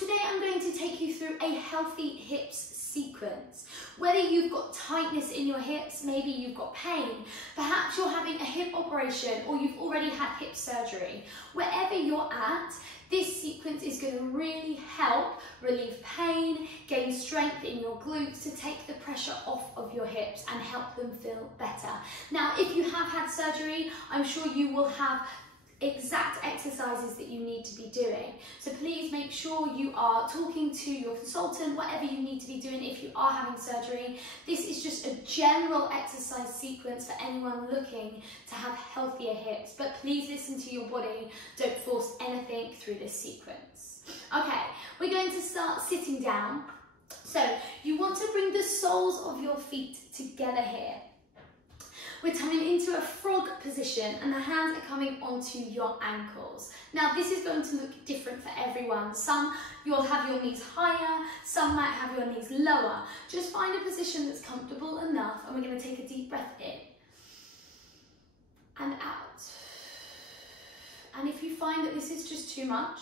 today I'm going to take you through a healthy hips sequence. Whether you've got tightness in your hips, maybe you've got pain, perhaps you're having a hip operation or you've already had hip surgery. Wherever you're at, this sequence is going to really help relieve pain, gain strength in your glutes to take the pressure off of your hips and help them feel better. Now, if you have had surgery, I'm sure you will have exact exercises that you need to be doing. So please make sure you are talking to your consultant, whatever you need to be doing if you are having surgery. This is just a general exercise sequence for anyone looking to have healthier hips, but please listen to your body. Don't force anything through this sequence. Okay, we're going to start sitting down. So you want to bring the soles of your feet together here. We're coming into a frog position and the hands are coming onto your ankles. Now this is going to look different for everyone. Some you'll have your knees higher, some might have your knees lower. Just find a position that's comfortable enough and we're going to take a deep breath in and out. And if you find that this is just too much,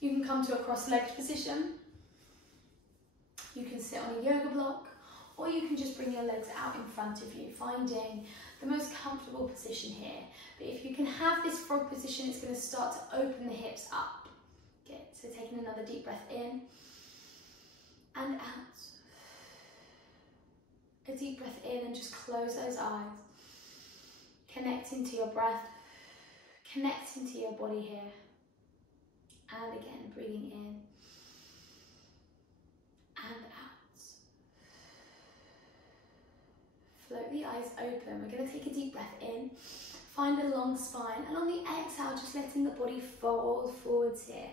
you can come to a cross-legged position. You can sit on a yoga block, or you can just bring your legs out in front of you, finding the most comfortable position here. But if you can have this frog position, it's going to start to open the hips up. Good, so taking another deep breath in and out. A deep breath in and just close those eyes. Connecting to your breath, connecting to your body here. And again, breathing in and out. Float the eyes open. We're going to take a deep breath in, find a long spine, and on the exhale, just letting the body fold forwards here.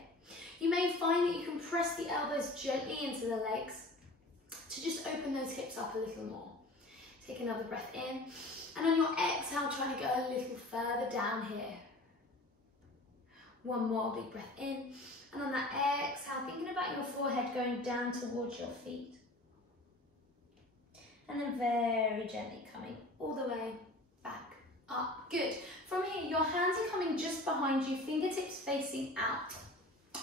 You may find that you can press the elbows gently into the legs to just open those hips up a little more. Take another breath in, and on your exhale, try to go a little further down here. One more big breath in, and on that exhale, thinking about your forehead going down towards your feet. And then very gently coming all the way back up. Good. From here, your hands are coming just behind you, fingertips facing out.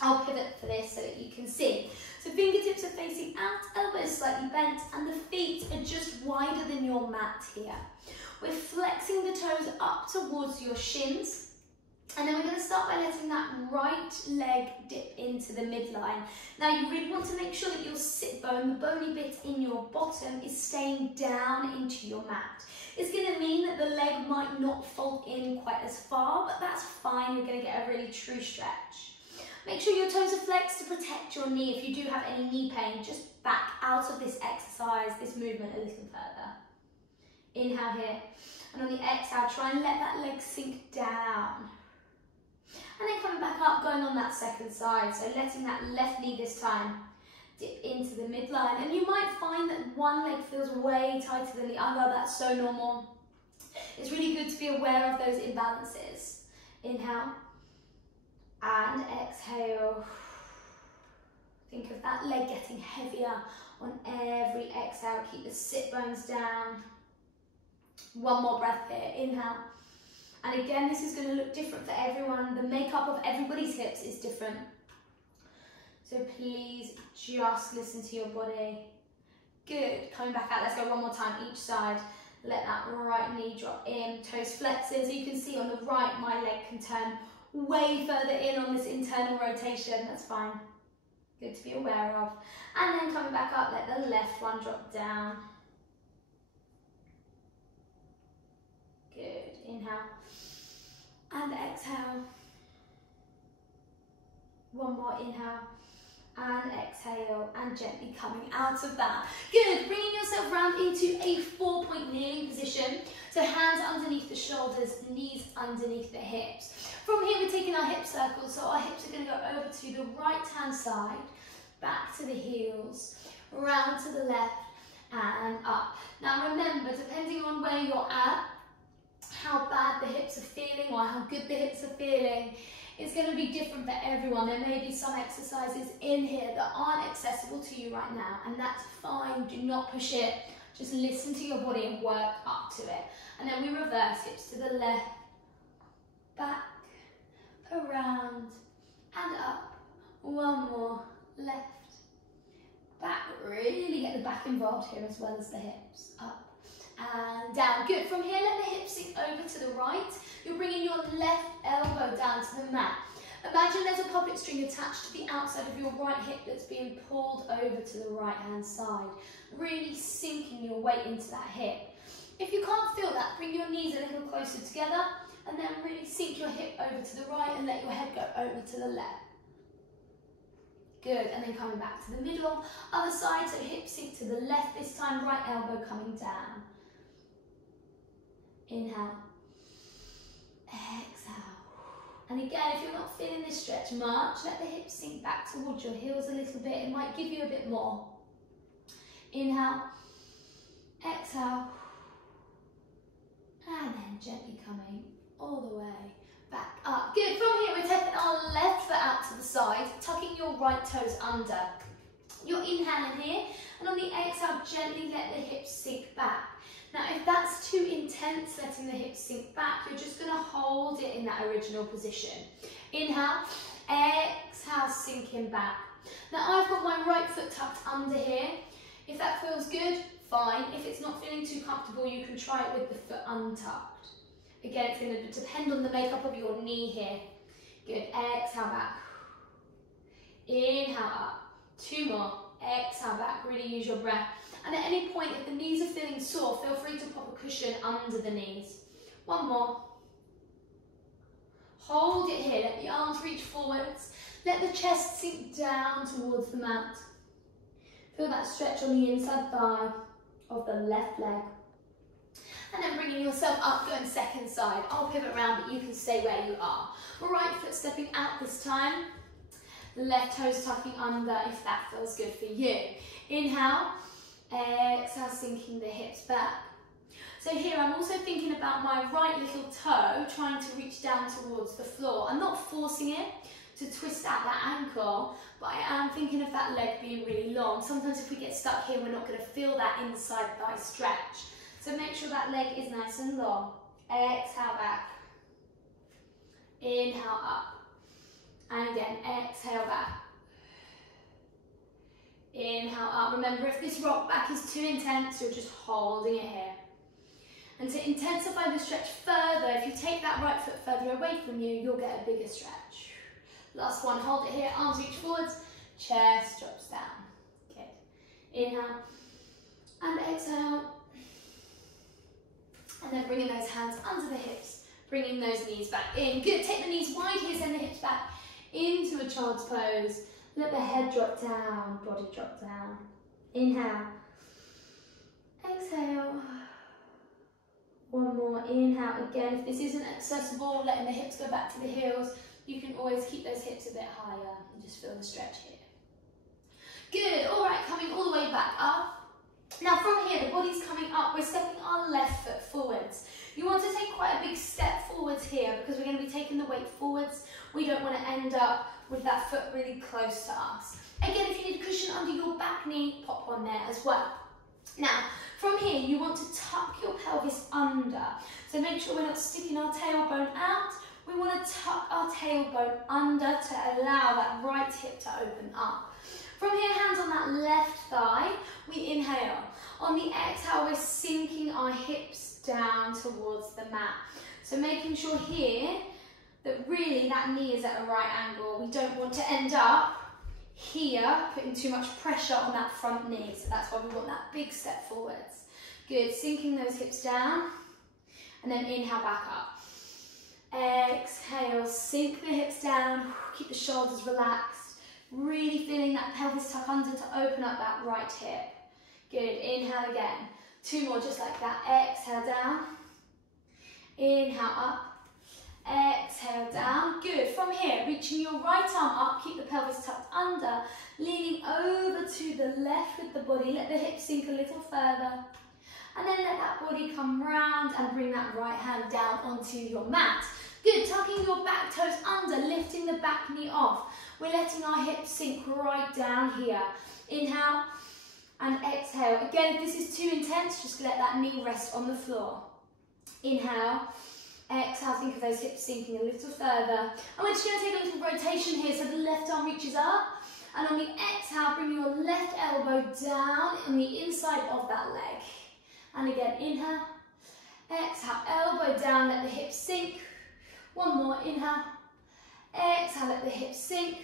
I'll pivot for this so that you can see. So fingertips are facing out, elbows slightly bent, and the feet are just wider than your mat here. We're flexing the toes up towards your shins. And then we're going to start by letting that right leg dip into the midline. Now you really want to make sure that your sit bone, the bony bit in your bottom, is staying down into your mat. It's going to mean that the leg might not fold in quite as far, but that's fine. You're going to get a really true stretch. Make sure your toes are flexed to protect your knee. If you do have any knee pain, just back out of this exercise, this movement a little further. Inhale here. And on the exhale, try and let that leg sink down. And then coming back up, going on that second side. So letting that left knee this time dip into the midline. And you might find that one leg feels way tighter than the other. That's so normal. It's really good to be aware of those imbalances. Inhale and exhale. Think of that leg getting heavier on every exhale. Keep the sit bones down. One more breath here. Inhale. And again, this is going to look different for everyone. The makeup of everybody's hips is different. So please just listen to your body. Good. Coming back out. Let's go one more time each side. Let that right knee drop in. Toes flexes. So you can see on the right, my leg can turn way further in on this internal rotation. That's fine. Good to be aware of. And then coming back up, let the left one drop down. Good. Inhale. And exhale. One more inhale and exhale, and gently coming out of that. Good. Bringing yourself round into a 4-point kneeling position. So hands underneath the shoulders, knees underneath the hips. From here, we're taking our hip circles. So our hips are going to go over to the right hand side, back to the heels, round to the left and up. Now remember, depending on where you're at, how bad the hips are feeling or how good the hips are feeling, it's going to be different for everyone. There may be some exercises in here that aren't accessible to you right now, and that's fine. Do not push it. Just listen to your body and work up to it. And then we reverse hips to the left, back, around, and up. One more, left, back. Really get the back involved here as well as the hips. Up and down. Good. From here, let the hips sink over to the right. You're bringing your left elbow down to the mat. Imagine there's a puppet string attached to the outside of your right hip that's being pulled over to the right hand side. Really sinking your weight into that hip. If you can't feel that, bring your knees a little closer together and then really sink your hip over to the right and let your head go over to the left. Good, and then coming back to the middle. Other side, so hip sink to the left this time, right elbow coming down. Inhale. Exhale. And again, if you're not feeling this stretch much, let the hips sink back towards your heels a little bit. It might give you a bit more. Inhale. Exhale. And then gently coming all the way back up. Good. From here, we're taking our left foot out to the side, tucking your right toes under. You're inhaling here, and on the exhale, gently let the hips sink back. Now, if that's too intense, letting the hips sink back, you're just going to hold it in that original position. Inhale, exhale, sinking back. Now, I've got my right foot tucked under here. If that feels good, fine. If it's not feeling too comfortable, you can try it with the foot untucked. Again, it's going to depend on the makeup of your knee here. Good. Exhale back. Inhale up. 2 more. Exhale back. Really use your breath. And at any point, if the knees are feeling sore, feel free to pop a cushion under the knees. 1 more. Hold it here. Let the arms reach forwards. Let the chest sink down towards the mat. Feel that stretch on the inside thigh of the left leg. And then bringing yourself up, going second side. I'll pivot around, but you can stay where you are. Right foot stepping out this time. Left toes tucking under if that feels good for you. Inhale. Exhale, sinking the hips back. So here I'm also thinking about my right little toe trying to reach down towards the floor. I'm not forcing it to twist out that ankle, but I am thinking of that leg being really long. Sometimes if we get stuck here, we're not going to feel that inside thigh stretch. So make sure that leg is nice and long. Exhale back. Inhale up. And again, exhale back. Inhale up. Remember, if this rock back is too intense, you're just holding it here. And to intensify the stretch further, if you take that right foot further away from you, you'll get a bigger stretch. Last one, hold it here, arms reach forwards, chest drops down. Good. Inhale and exhale. And then bringing those hands under the hips, bringing those knees back in. Good, take the knees wide here, send the hips back into a child's pose. Let the head drop down, body drop down. Inhale. Exhale. 1 more, inhale again. If this isn't accessible, letting the hips go back to the heels, you can always keep those hips a bit higher and just feel the stretch here. Good, all right, coming all the way back up. Now from here, the body's coming up, we're stepping our left foot forwards. You want to take quite a big step forwards here because we're going to be taking the weight forwards. We don't want to end up with that foot really close to us. Again, if you need a cushion under your back knee, pop one there as well. Now, from here, you want to tuck your pelvis under. So make sure we're not sticking our tailbone out. We want to tuck our tailbone under to allow that right hip to open up. From here, hands on that left thigh, we inhale. On the exhale, we're sinking our hips down towards the mat. So making sure here that really that knee is at a right angle. We don't want to end up here putting too much pressure on that front knee. So that's why we want that big step forwards. Good, sinking those hips down and then inhale back up. Exhale, sink the hips down, keep the shoulders relaxed. Really feeling that pelvis tuck under to open up that right hip. Good, inhale again. 2 more just like that. Exhale down. Inhale up. Exhale down. Good. From here, reaching your right arm up, keep the pelvis tucked under, leaning over to the left with the body. Let the hips sink a little further. And then let that body come round and bring that right hand down onto your mat. Good. Tucking your back toes under, lifting the back knee off. We're letting our hips sink right down here. Inhale and exhale. Again, if this is too intense, just let that knee rest on the floor. Inhale, exhale, think of those hips sinking a little further. And we're just going to take a little rotation here so the left arm reaches up And on the exhale, bring your left elbow down on the inside of that leg. And again, inhale, exhale, elbow down, let the hips sink. One more, inhale, exhale, let the hips sink.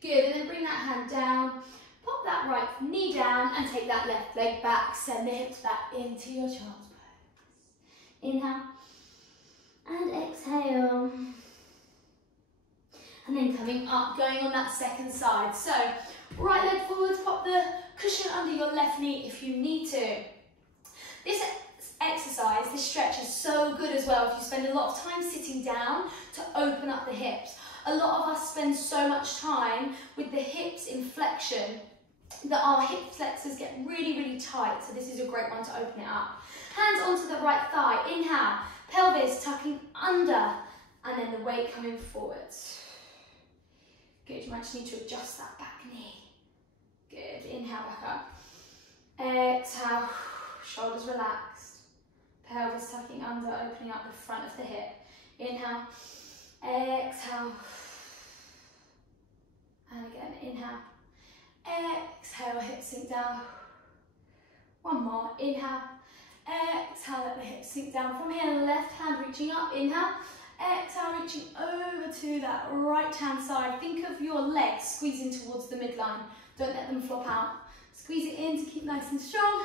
Good, and then bring that hand down, pop that right knee down and take that left leg back, send the hips back into your child's pose. Inhale and exhale. And then coming up, going on that second side. So, right leg forwards, pop the cushion under your left knee if you need to. This exercise, this stretch is so good as well if you spend a lot of time sitting down to open up the hips. A lot of us spend so much time with the hips in flexion that our hip flexors get really, really tight. So this is a great one to open it up. Hands onto the right thigh. Inhale, pelvis tucking under, and then the weight coming forwards. Good, you might just need to adjust that back knee. Good, inhale back up. Exhale, shoulders relaxed. Pelvis tucking under, opening up the front of the hip. Inhale, exhale. And again, inhale. Exhale, hips sink down. One more, inhale. Exhale, let the hips sink down. From here, left hand reaching up, inhale. Exhale, reaching over to that right hand side. Think of your legs squeezing towards the midline. Don't let them flop out. Squeeze it in to keep nice and strong.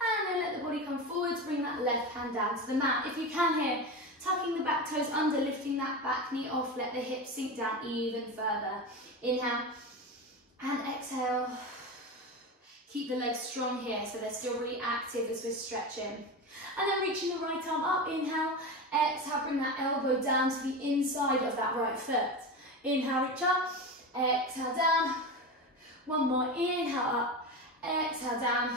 And then let the body come forwards. Bring that left hand down to the mat. If you can here, tucking the back toes under, lifting that back knee off. Let the hips sink down even further. Inhale and exhale. Keep the legs strong here so they're still really active as we're stretching. And then reaching the right arm up, inhale, exhale, bring that elbow down to the inside of that right foot. Inhale, reach up, exhale down. One more, inhale up, exhale down,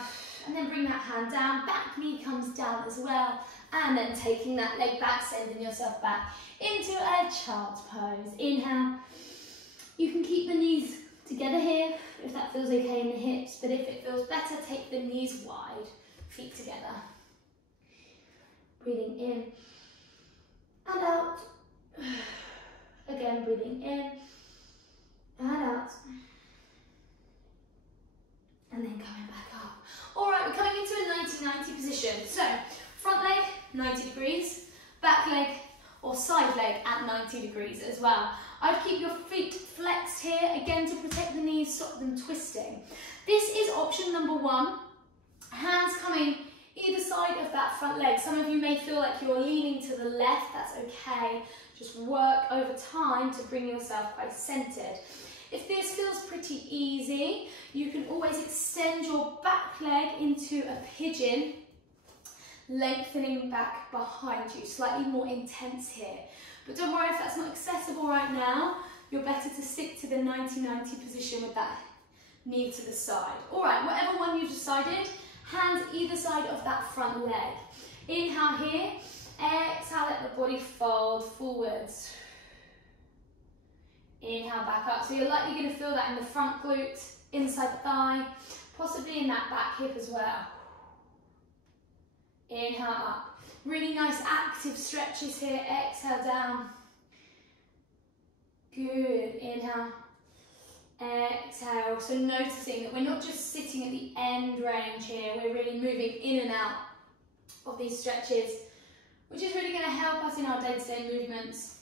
and then bring that hand down, back knee comes down as well, and then taking that leg back, sending yourself back into a child's pose. Inhale, you can keep the knees together here if that feels okay in the hips, but if it feels better, take the knees wide, feet together. Breathing in and out. Again, breathing in and out. And then coming back up. All right, we're coming into a 90-90 position. So, front leg, 90 degrees, back leg or side leg at 90 degrees as well. I'd keep your feet flexed here, again to protect the knees, stop them twisting. This is option number one. Hands coming either side of that front leg. Some of you may feel like you're leaning to the left, that's okay. Just work over time to bring yourself quite centered. If this feels pretty easy, you can always extend your back leg into a pigeon, lengthening back behind you, slightly more intense here. But don't worry if that's not accessible right now, you're better to stick to the 90-90 position with that knee to the side. All right, whatever one you've decided, hands either side of that front leg. Inhale here, exhale, let the body fold forwards. Inhale back up. So you're likely going to feel that in the front glute, inside the thigh, possibly in that back hip as well. Inhale up. Really nice active stretches here. Exhale down. Good. Inhale. Exhale. So noticing that we're not just sitting at the end range here, we're really moving in and out of these stretches, which is really going to help us in our day-to-day movements,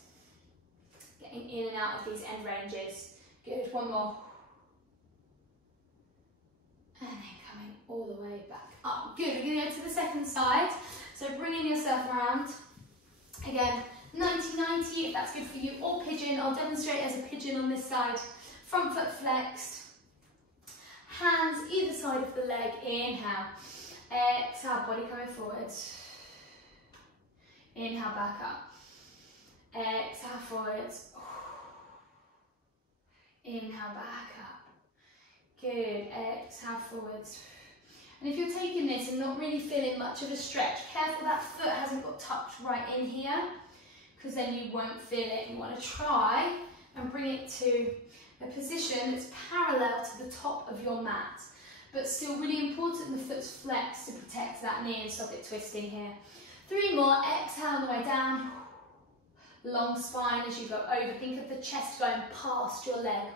getting in and out of these end ranges. Good. One more. And then coming all the way back up. Good. We're going to go to the second side. So bringing yourself around. Again, 90-90 if that's good for you, or pigeon. I'll demonstrate as a pigeon on this side. Front foot flexed. Hands either side of the leg. Inhale. Exhale, body coming forwards. Inhale, back up. Exhale, forwards. Inhale, back up. Good. Exhale, forwards. And if you're taking this and not really feeling much of a stretch, careful that foot hasn't got tucked right in here, because then you won't feel it. You want to try and bring it to a position that's parallel to the top of your mat, but still really important the foot's flexed to protect that knee and stop it twisting here. 3 more. Exhale on the way down. Long spine as you go over. Think of the chest going past your leg.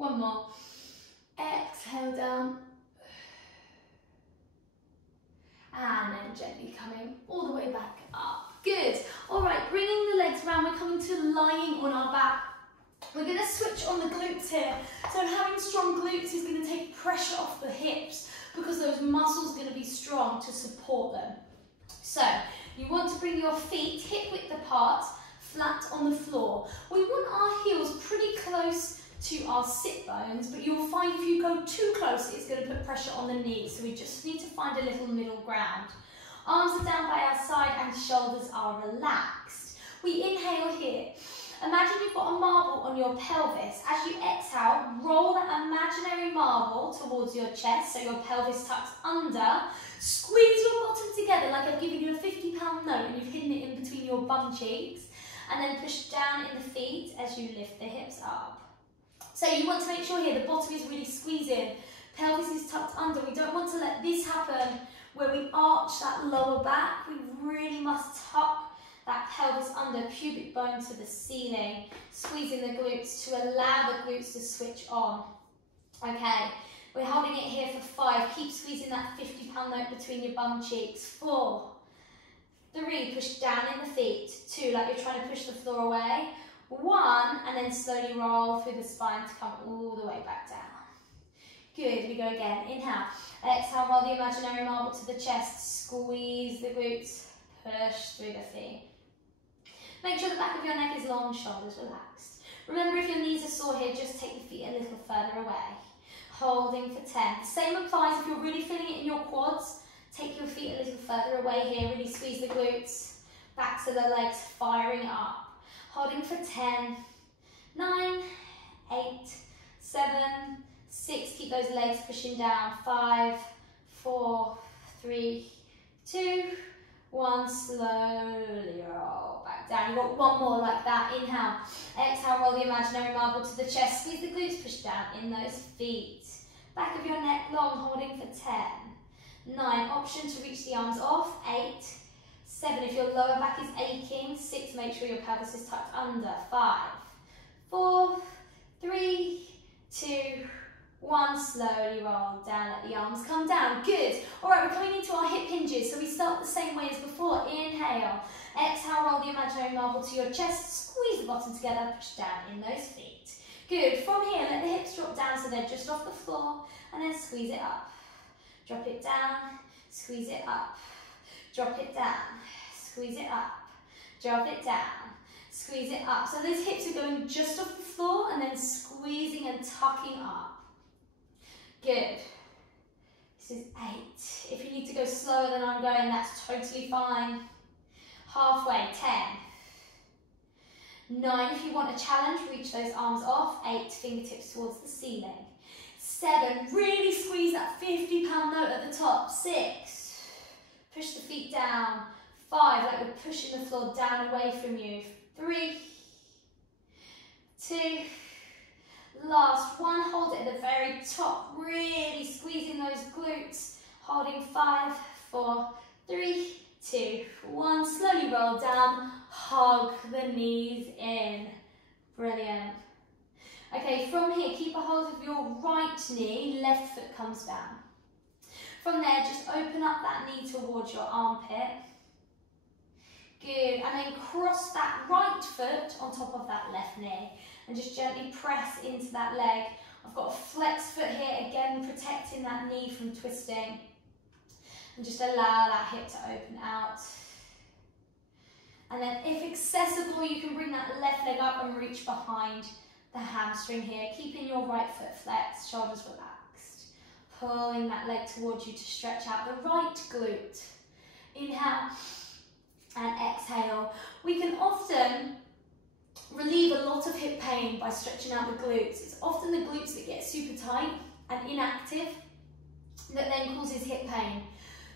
One more. Exhale down. And then gently coming all the way back up. Good. All right, bringing the legs around. We're coming to lying on our back. We're going to switch on the glutes here. So having strong glutes is going to take pressure off the hips because those muscles are going to be strong to support them. So you want to bring your feet hip width apart, flat on the floor. We want our heels pretty close to our sit bones, but you'll find if you go too close, it's going to put pressure on the knees. So we just need to find a little middle ground. Arms are down by our side and shoulders are relaxed. We inhale here. Imagine you've got a marble on your pelvis. As you exhale, roll that imaginary marble towards your chest so your pelvis tucks under. Squeeze your bottom together like I've given you a £50 note and you've hidden it in between your bum cheeks. And then push down in the feet as you lift the hips up. So you want to make sure here the bottom is really squeezing. Pelvis is tucked under. We don't want to let this happen where we arch that lower back. We really must tuck that pelvis under, pubic bone to the ceiling, squeezing the glutes to allow the glutes to switch on. Okay, we're holding it here for 5. Keep squeezing that £50 note between your bum cheeks. 4, 3, push down in the feet. 2, like you're trying to push the floor away. 1, and then slowly roll through the spine to come all the way back down. Good, we go again. Inhale, exhale, roll the imaginary marble to the chest, squeeze the glutes, push through the feet. Make sure the back of your neck is long, shoulders relaxed. Remember, if your knees are sore here, just take your feet a little further away. Holding for 10. Same applies if you're really feeling it in your quads. Take your feet a little further away here, really squeeze the glutes, back to the legs, firing up. Holding for 10, 9, 8, 7, 6. Keep those legs pushing down. 5, 4, 3, 2, 1. Slowly roll back down. You've got one more like that. Inhale. Exhale, roll the imaginary marble to the chest. Squeeze the glutes, push down in those feet. Back of your neck long, holding for 10. 9. Option to reach the arms off. 8. 7, if your lower back is aching. 6, make sure your pelvis is tucked under. 5, 4, 3, 2, 1, slowly roll down, let the arms come down. Good. All right, we're coming into our hip hinges, so we start the same way as before. Inhale, exhale, roll the imaginary marble to your chest, squeeze the bottom together, push down in those feet. Good. From here, let the hips drop down so they're just off the floor, and then squeeze it up. Drop it down, squeeze it up. Drop it down, squeeze it up. Drop it down, squeeze it up. So those hips are going just off the floor and then squeezing and tucking up. Good. This is 8. If you need to go slower than I'm going, that's totally fine. Halfway, 10. 9, if you want a challenge, reach those arms off. 8, fingertips towards the ceiling. 7, really squeeze that £50 note at the top. 6, push the feet down. 5, like we're pushing the floor down away from you. 3, 2, last 1, hold it at the very top, really squeezing those glutes, holding 5, 4, 3, 2, 1, slowly roll down, hug the knees in, brilliant. Okay, from here, keep a hold of your right knee, left foot comes down. From there, just open up that knee towards your armpit. Good, and then cross that right foot on top of that left knee and just gently press into that leg. I've got a flex foot here, again protecting that knee from twisting. And just allow that hip to open out. And then if accessible, you can bring that left leg up and reach behind the hamstring here, keeping your right foot flexed, shoulders relaxed. Pulling that leg towards you to stretch out the right glute. Inhale and exhale. We can often relieve a lot of hip pain by stretching out the glutes. It's often the glutes that get super tight and inactive that then causes hip pain.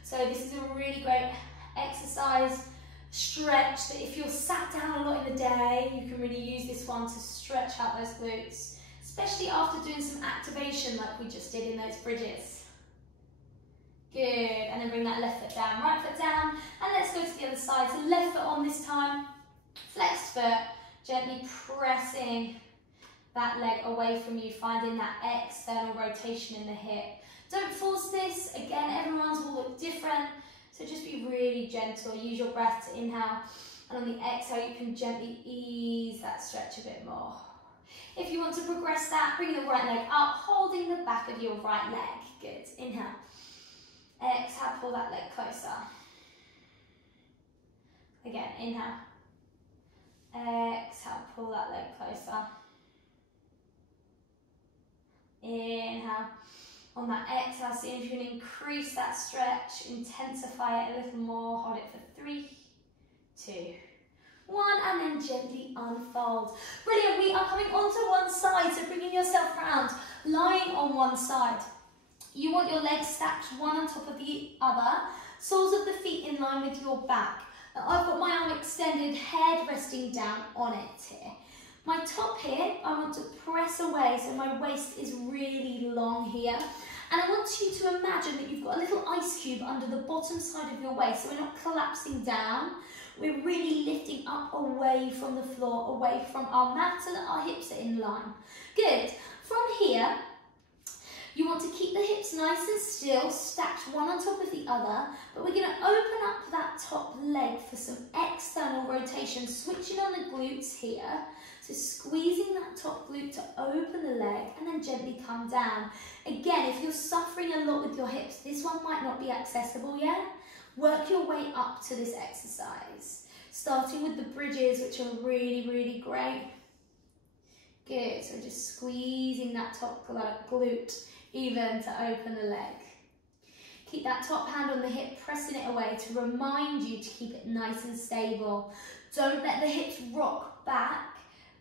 So this is a really great exercise, stretch, that if you're sat down a lot in the day, you can really use this one to stretch out those glutes, especially after doing some activation like we just did in those bridges. Good, and then bring that left foot down, right foot down, and let's go to the other side. So left foot on this time, flexed foot, gently pressing that leg away from you, finding that external rotation in the hip. Don't force this. Again, everyone's will look different, so just be really gentle. Use your breath to inhale, and on the exhale, you can gently ease that stretch a bit more. If you want to progress that, bring the right leg up, holding the back of your right leg. Good. Inhale. Exhale, pull that leg closer. Again, inhale. Exhale, pull that leg closer. Inhale. On that exhale, see if you can increase that stretch, intensify it a little more. Hold it for 3, 2, 1, and then gently unfold. Brilliant, we are coming onto one side, so bringing yourself round, lying on one side. You want your legs stacked one on top of the other, soles of the feet in line with your back. Now, I've got my arm extended, head resting down on it here. My top hip, I want to press away so my waist is really long here. And I want you to imagine that you've got a little ice cube under the bottom side of your waist, so we're not collapsing down. We're really lifting up away from the floor, away from our mat, so that our hips are in line. Good. From here, you want to keep the hips nice and still, stacked one on top of the other, but we're going to open up that top leg for some external rotation, switching on the glutes here. So squeezing that top glute to open the leg and then gently come down. Again, if you're suffering a lot with your hips, this one might not be accessible yet. Work your way up to this exercise. Starting with the bridges, which are really, really great. Good, so just squeezing that top glute even to open the leg. Keep that top hand on the hip, pressing it away to remind you to keep it nice and stable. Don't let the hips rock back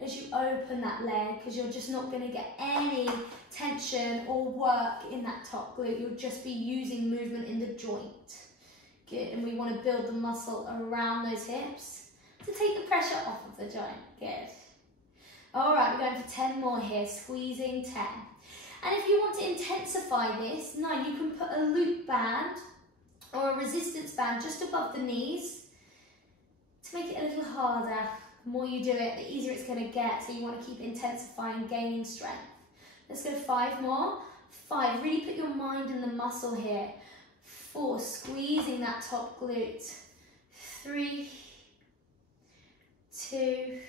as you open that leg, because you're just not going to get any tension or work in that top glute. You'll just be using movement in the joint. Good, and we want to build the muscle around those hips to take the pressure off of the joint. Good. All right, we're going for 10 more here, squeezing 10. And if you want to intensify this, 9, you can put a loop band or a resistance band just above the knees to make it a little harder. The more you do it, the easier it's going to get, so you want to keep intensifying, gaining strength. Let's go 5 more. 5, really put your mind in the muscle here. 4, squeezing that top glute. 3, 2,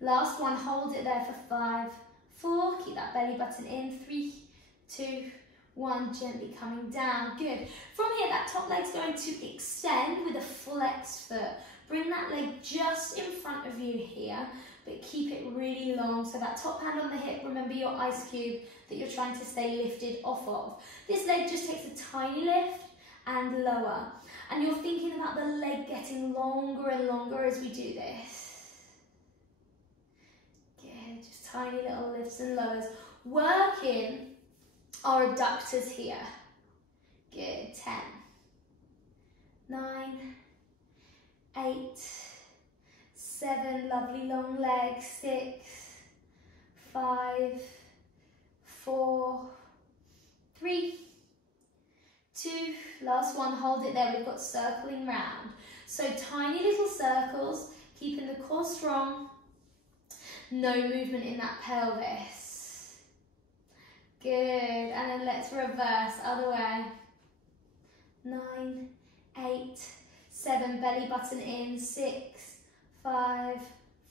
last one, hold it there for 5, 4, keep that belly button in. 3, 2, 1, gently coming down. Good. From here, that top leg's going to extend with a flexed foot. Bring that leg just in front of you here, but keep it really long. So that top hand on the hip, remember your ice cube that you're trying to stay lifted off of. This leg just takes a tiny lift and lower. And you're thinking about the leg getting longer and longer as we do this. Good, just tiny little lifts and lowers. Working our adductors here. Good, 10, 9, 8, 7, lovely long legs, 6, 5, 4, 3, 2, last one, hold it there, we've got circling round. So tiny little circles, keeping the core strong, no movement in that pelvis. Good, and then let's reverse, other way. 9, 8, 7, belly button in, 6, 5,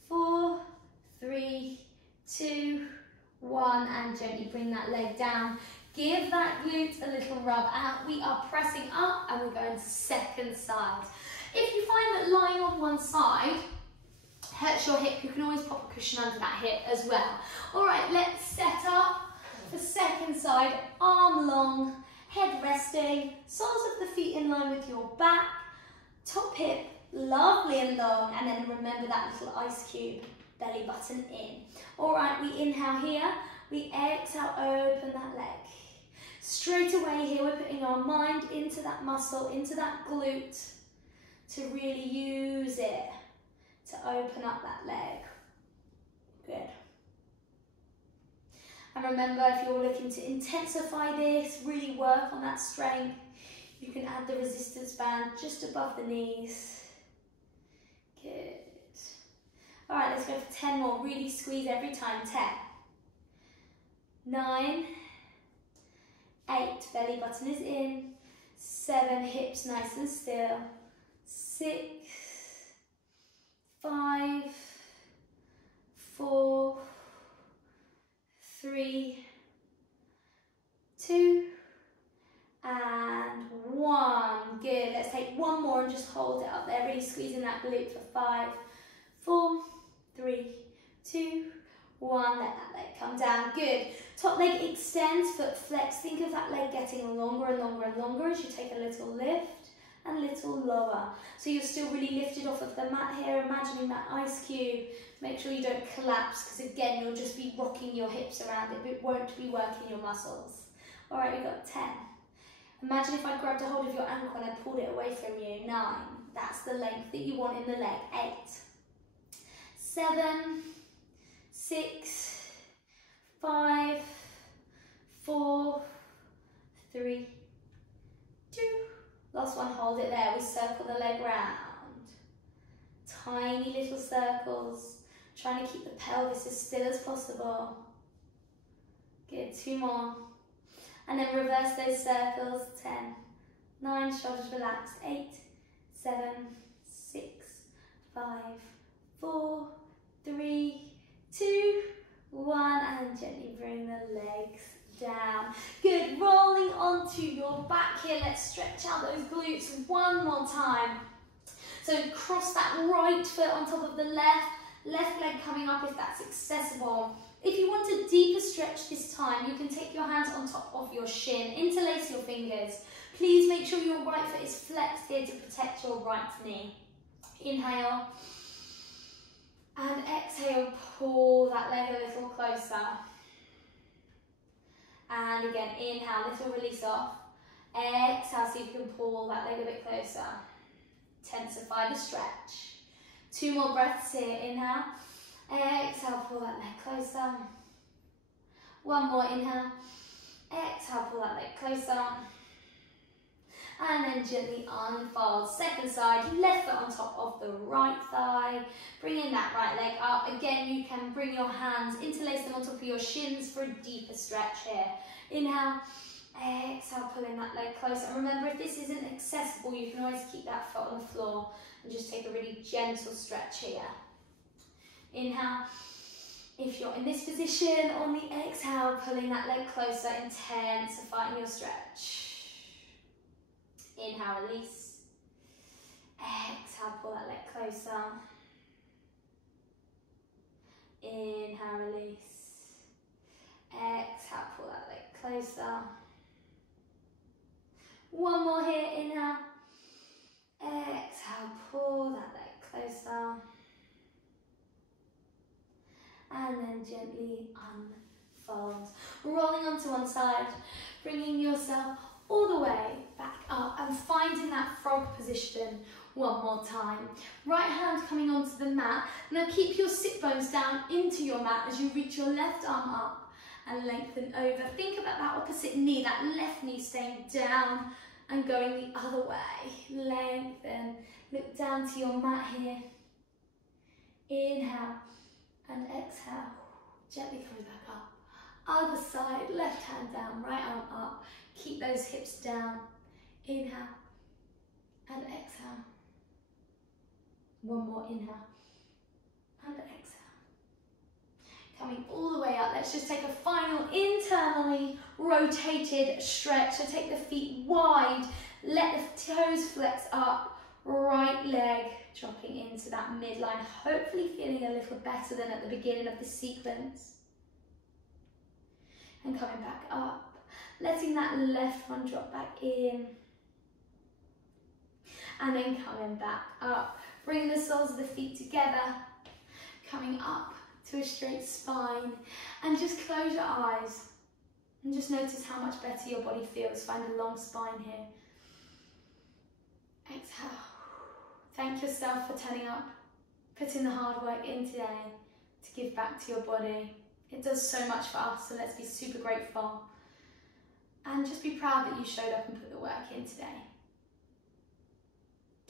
4, 3, 2, 1, and gently bring that leg down. Give that glute a little rub out. We are pressing up and we're going to second side. If you find that lying on one side hurts your hip, you can always pop a cushion under that hip as well. All right, let's set up for second side, arm long, head resting, soles of the feet in line with your back, top hip lovely and long, and then remember that little ice cube, belly button in. All right, we inhale here, we exhale, open that leg. Straight away here, we're putting our mind into that muscle, into that glute, to really use it to open up that leg. Good. And remember, if you're looking to intensify this, really work on that strength, you can add the resistance band just above the knees. Good. All right, let's go for 10 more. Really squeeze every time. 10, 9, 8, belly button is in, 7, hips nice and still, 6, 5, 4, 3, 2, and 1. Good. Let's take one more and just hold it up there, really squeezing that glute for 5, 4, 3, 2, 1. Let that leg come down. Good. Top leg extends, foot flex. Think of that leg getting longer and longer and longer as you take a little lift and a little lower. So you're still really lifted off of the mat here, imagining that ice cube. Make sure you don't collapse, because again, you'll just be rocking your hips around it, but it won't be working your muscles. All right, we've got 10. Imagine if I grabbed a hold of your ankle and I pulled it away from you. 9. That's the length that you want in the leg. 8, 7, 6, 5, 4, 3, 2. Last one, hold it there. We circle the leg round. Tiny little circles, trying to keep the pelvis as still as possible. Good, 2 more. And then reverse those circles. 10, 9, shoulders relaxed. 8, 7, 6, 5, 4, 3, 2, 1. And gently bring the legs down. Good, rolling onto your back here. Let's stretch out those glutes one more time. So cross that right foot on top of the left leg coming up if that's accessible. If you want a deeper stretch this time, you can take your hands on top of your shin, interlace your fingers. Please make sure your right foot is flexed here to protect your right knee. Inhale, and exhale, pull that leg a little closer. And again, inhale, little release off. Exhale, see if you can pull that leg a bit closer. Intensify the stretch. 2 more breaths here, inhale. Exhale, pull that leg closer. 1 more, inhale. Exhale, pull that leg closer. And then gently unfold. Second side, left foot on top of the right thigh. Bringing that right leg up. Again, you can bring your hands, interlace them on top of your shins for a deeper stretch here. Inhale. Exhale, pulling that leg closer. And remember, if this isn't accessible, you can always keep that foot on the floor and just take a really gentle stretch here. Inhale. If you're in this position, on the exhale, pulling that leg closer, intensifying your stretch. Inhale, release. Exhale, pull that leg closer. Inhale, release. Exhale, pull that leg closer. 1 more here, inhale. Exhale, pull that leg closer. And then gently unfold. Rolling onto one side, bringing yourself all the way back up and finding that frog position 1 more time. Right hand coming onto the mat. Now keep your sit bones down into your mat as you reach your left arm up and lengthen over. Think about that opposite knee, that left knee staying down and going the other way. Lengthen, look down to your mat here. Inhale and exhale, gently coming back up. Other side, left hand down, right arm up. Keep those hips down. Inhale and exhale. 1 more inhale and exhale. Coming all the way up, let's just take a final internally rotated stretch. So take the feet wide, let the toes flex up, right leg dropping into that midline, hopefully feeling a little better than at the beginning of the sequence. And coming back up, letting that left one drop back in. And then coming back up. Bring the soles of the feet together, coming up to a straight spine. And just close your eyes and just notice how much better your body feels. Find a long spine here. Exhale. Thank yourself for turning up, putting the hard work in today to give back to your body. It does so much for us, so let's be super grateful. And just be proud that you showed up and put the work in today.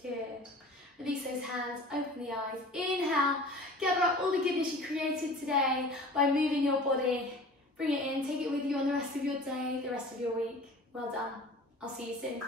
Good. Release those hands, open the eyes. Inhale, gather up all the goodness you created today by moving your body. Bring it in, take it with you on the rest of your day, the rest of your week. Well done. I'll see you soon.